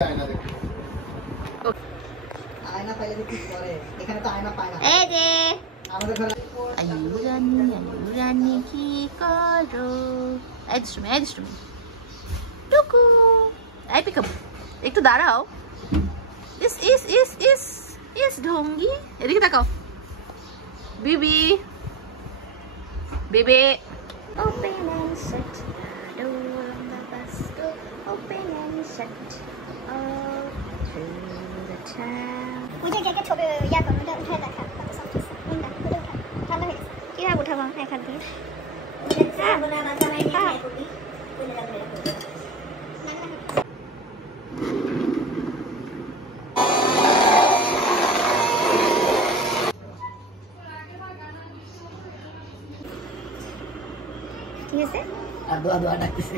আয়না পাইলে কি করে? এখানে তো আয়না পায় না। এই যে আমাদের ঘরে আয়ুরানি কি করো? এই দুষ্টুমি টুকু। এই পিকআপ একটু দাঁড়াও। ইস ঢঙ্গি, এদিকে তাকাও। বিবি open and shut the door on the bus go open and shut all through the town. मुझे क्या छवि या करो उठा उठा रखा तो सब चीज उठा उठा ঠান্ডা হয়ে গেছে কিভাবে উঠাবো এক হাত দিয়ে? বনা না জানাই নি খাই করবি কোন জায়গা ধরে করবি ঠিক আছে আর দোয়া দোয়া ডাকতেছে।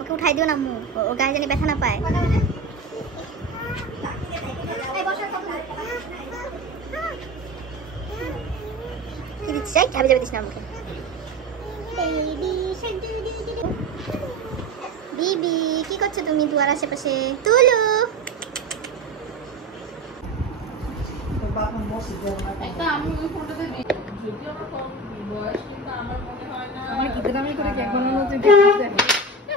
ওকে উঠাই দিও না আম্মু, ও গায়ে জানি ব্যথা না পায়। কি দিচ্ছিস? যাবে দিস না আমাকে। বিবি কি করছো তুমি দুয়ার আশেপাশে? তুলু আমার কি দামি করে কেক বানানো হচ্ছে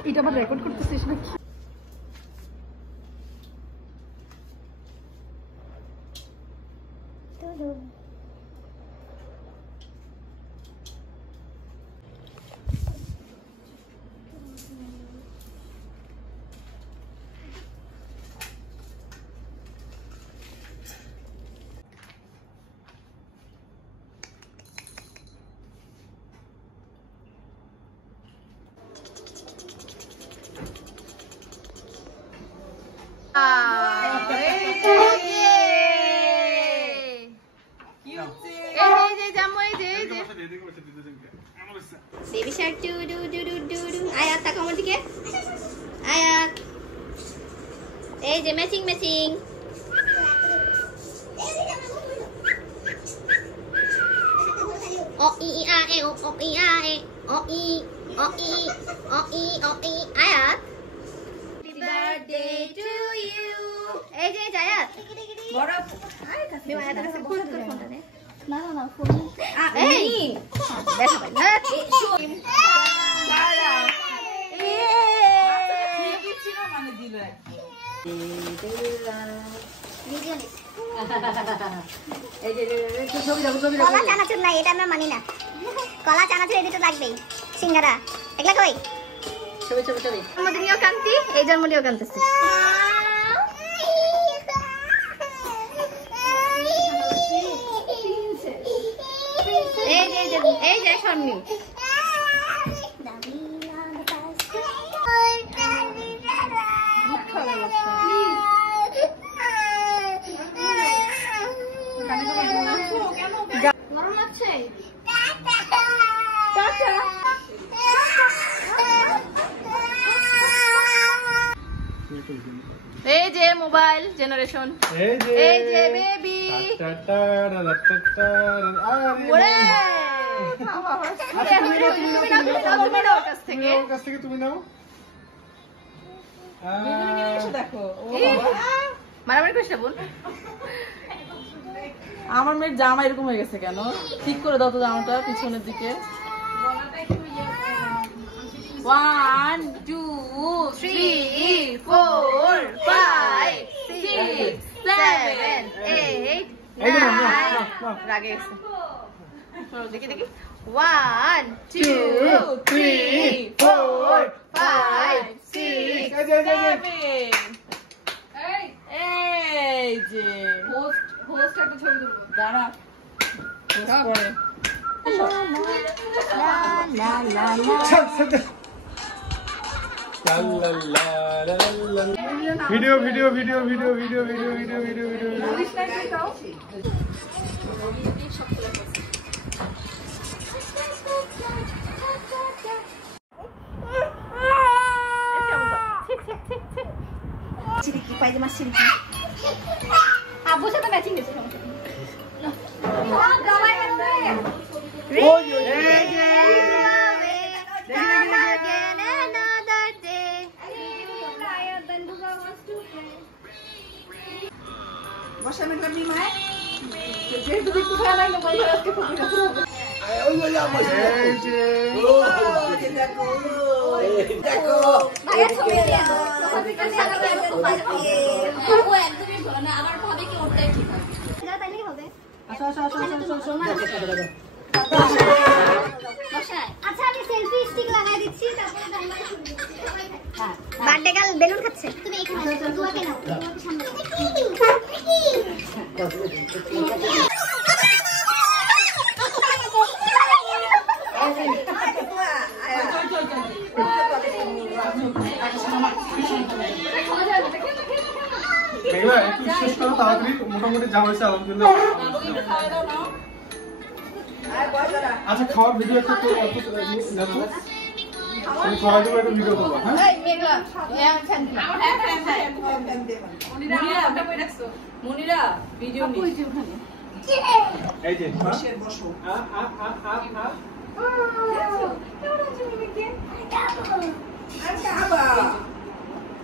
এটা আবার রেকর্ড করতেছিস নাকি? Baby Shark do do do do do do. আয়াত তাকাও আমার দিকে। আয়াত এই যে ম্যাচিং ও ই ই আ এ ও ই আ এ ও ই আয়াত হ্যাপি বার্থডে টু ইউ। এই যে আয়াত বড় মেয়ে আয়াতের কাছে বসে তোর ফোনটা দে। না ফোন এই দেখা পাই না সারা ঠিকই ছিল মানে দিল কলা চানাচুর নাই এটা আমরা মানি না কলা চানাচুর এদিকে তো লাগবেই সিঙ্গারা এগুলা কই ছবি জন্মদিনীয় কান্তি এই জন্মদিনীয় কান্তিছে এই যে শর্মি গরম লাগছে এই যে মোবাইল জেনারেশন এই যে বেবি তুমি নাও মারামারি করিস না বোন আমার মেয়ের জামা এরকম হয়ে গেছে কেন? ঠিক করে দাও তো জামাটা পিছনের দিকে। 1 2 3 4 5 6 7 8 9 রাগে গেছে দেখি 1 2 3 4 5 6 7 এই যে হোস্ট একটা ছবি দেবো দাঁড়া পরে ভিডিও সিরিকি পায়জামা সিরিকি আব্বুর সাথে ম্যাচিং হয়েছে বসে আমি করবি মায় যেহেতু একটু খেয়াল রাখলে বলবো আজকে ফটো রাখবো এই যে দেখো দেখো ভাইয়া ছবি দিয়ে দাও ও একদমই ভালো না আমার ভাবে কি ওরটাই ঠিক আছে যা তাইলেই হবে আসো আসো আসো আসো আসো বসায় আচ্ছা আমি সেলফি স্টিক লাগাই দিচ্ছি তারপরে ক্যামেরা শুরু করছি সবাই খায় বার্থডে গার্ল বেলুন খাচ্ছে তুমি এখানে আসো দুয়াকে নাও দুয়াকে সামনে মেঘলা একটু শেষ করো তাড়াতাড়ি মোটামুটি যা হয়েছে আলহামদুলিল্লাহ আচ্ছা খাওয়ার ভিডিও একটা তো অল্প দেখো তুমি খাওয়ার জন্য একটা ভিডিও করবো হ্যাঁ এই মেঘলা আমার ফ্যান মনিরা ভিডিও নিয়ে ওখানে এই যে বসো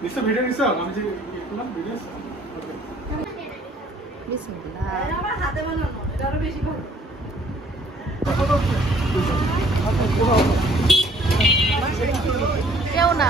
নিশ্চয় ভিডিও নিশ্চয় আমি যে করলাম ভিডিও আমার হাতে বানানো এটা আরো বেশি ভালো কেউ না